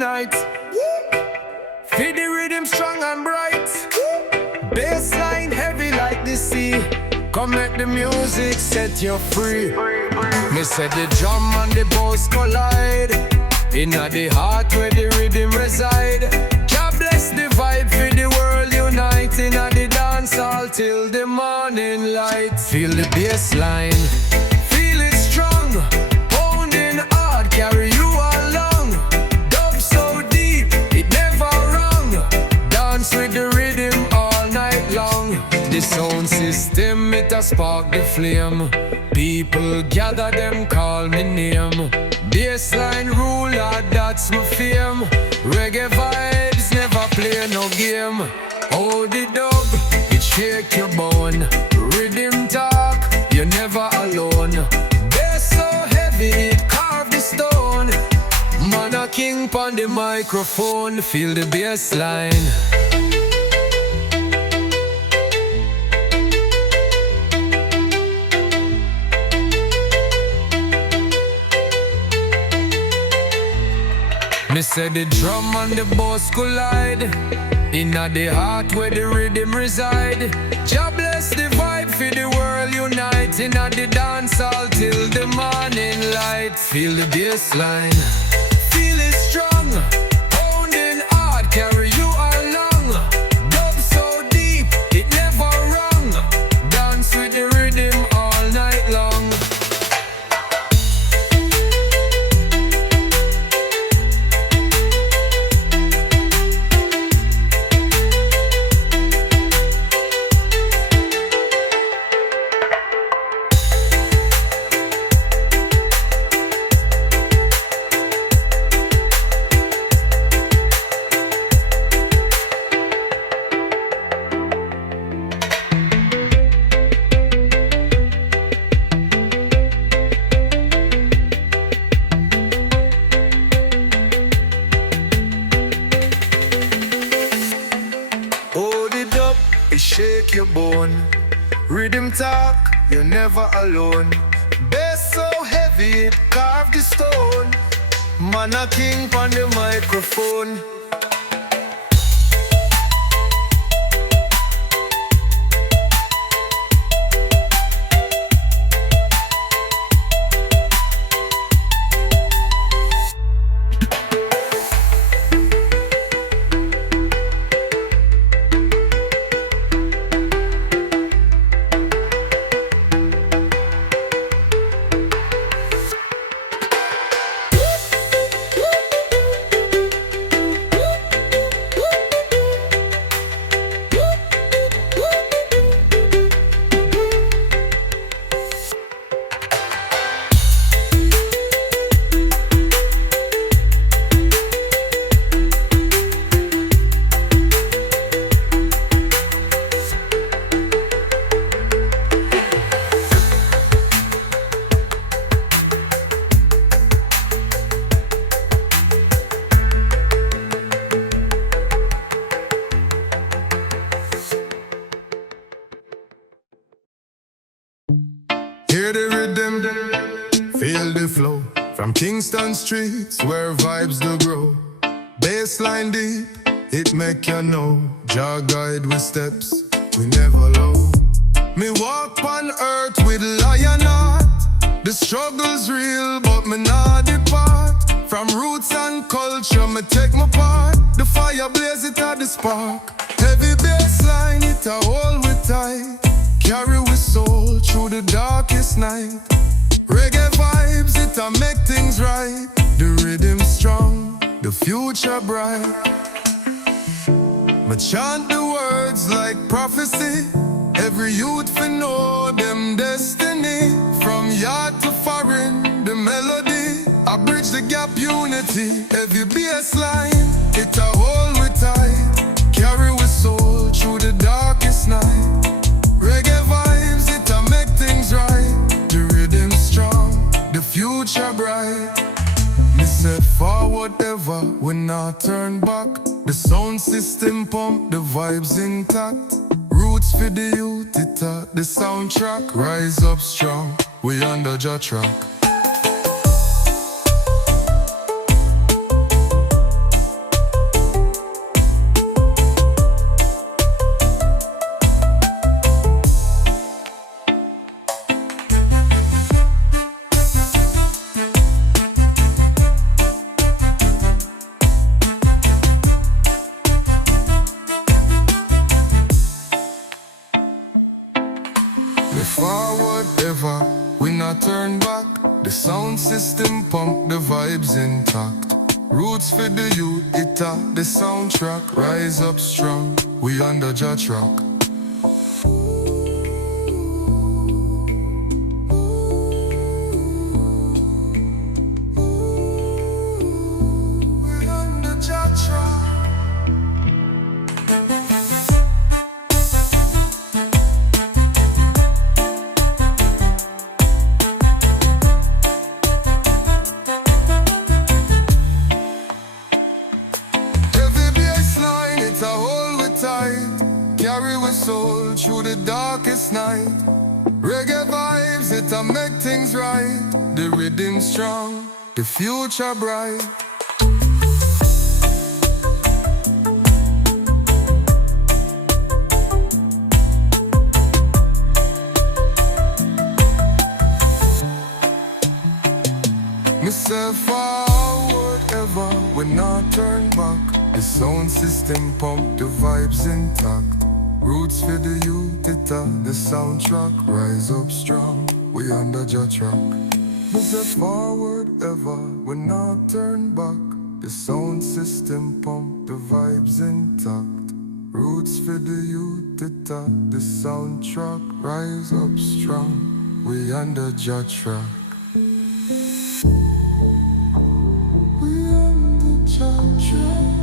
unite. Feel the rhythm strong and bright. Bassline heavy like the sea. Come make the music set you free. Me said the drum and the bass collide. Inna the heart where the rhythm reside. God bless the vibe for the world unite. Inna the dance hall till the morning light. Feel the bass line, feel it strong. Pounding hard, carry you along. Dub so deep, it never wrong. Dance with the rhythm all night long. The sound system, it a spark the flame. People gather, them call me name. Bassline ruler, that's my fame. Reggae vibes, never play no game. Hold it up, it shake your bone. Rhythm talk, you're never alone. Bass so heavy, it carve the stone. Man a king pon the microphone. Feel the bassline. Me say the drum and the bass collide. Inna the heart where the rhythm reside. God bless the vibe for the world unite. Inna the dance hall till the morning light. Feel the bass line, feel it strong. Pounding hard, carry you along. Dub so deep, it never wrong. Dance with the rhythm all night long. Shake your bone. Rhythm talk, you're never alone. Bass so heavy, it carve the stone. Man a king pon the microphone. Hear the rhythm, feel the flow. From Kingston streets where vibes do grow. Bassline deep, it make you know. Jah guide with steps, we never low. Me walk on earth with lion heart. The struggle's real, but me not depart. From roots and culture, me take my part. The fire blaze, it at the spark. Heavy bassline, it a hold with tight. Carry with soul through the darkest night. Reggae vibes, it a make things right. The rhythm strong, the future bright. Me chant the words like prophecy. Every youth fi know them destiny. From yard to foreign, the melody. I bridge the gap unity. Heavy bassline, it a hold with tight. Carry with soul through the darkest night. Reggae vibes, it a make things right. The rhythm strong, the future bright. Me say forward ever, we not turn back. The sound system pump, the vibes intact. Roots for the youth, it a the soundtrack. Rise up strong, we under your track. The sound system pump the vibes intact. Roots for the youth, it the soundtrack. Rise up strong, we under Jah track. We under Jah track. Carry with soul through the darkest night. Reggae vibes, it'll make things right. The rhythm strong, the future bright. Me say forward ever, we not turn back. The sound system pump the vibes intact. Roots for the youth, the soundtrack. Rise up strong, we under Jah track. We say forward ever, we not turn back. The sound system pump the vibes intact. Roots for the youth, the soundtrack. Rise up strong, we under Jah track. We under Jah track.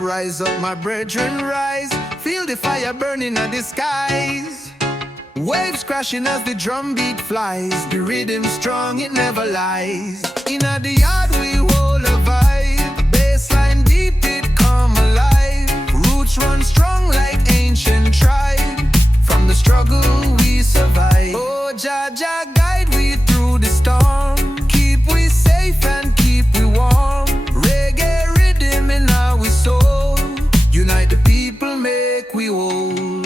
Rise up, my brethren, rise. Feel the fire burning in the skies. Waves crashing as the drum beat flies. The rhythm strong, it never lies. In the yard we hold a vibe. Bassline deep, it come alive. Roots run strong like ancient tribe. From the struggle we survive. Oh, Jah Jah guide we through the storm. Keep we safe and keep we warm. Reggae rhythm in our soul. Unite the people, make we whole.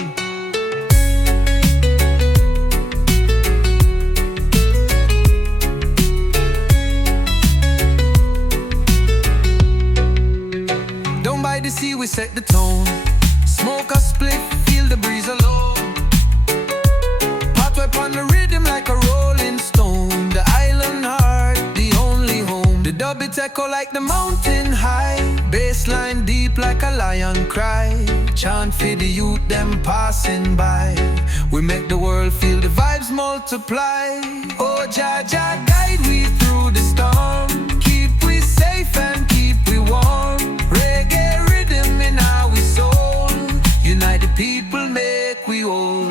Down by the sea we set the tone. Smoke a spliff, feel the breeze alone. Pathway upon the rhythm like a rolling stone. The island heart, the only home. The dub it echo like the mountain high. Bassline deep like a lion cry. Chant for the youth, them passing by. We make the world feel the vibes multiply. Oh, Jah Jah guide we through the storm. Keep we safe and keep we warm. Reggae rhythm in our soul. Unite the people, make we whole.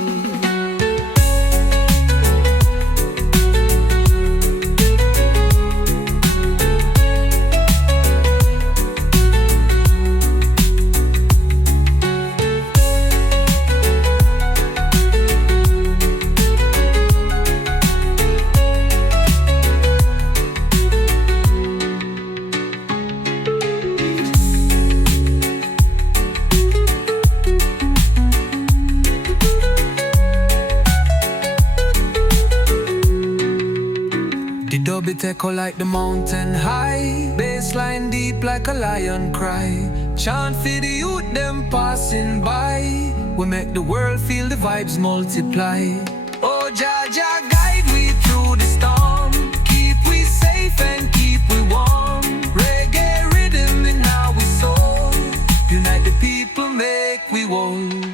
Dub it echo like the mountain high. Bassline deep like a lion cry. Chant for the youth, them passing by. We make the world feel the vibes multiply. Oh, Jah Jah guide we through the storm. Keep we safe and keep we warm. Reggae rhythm in our soul. Unite the people, make we whole.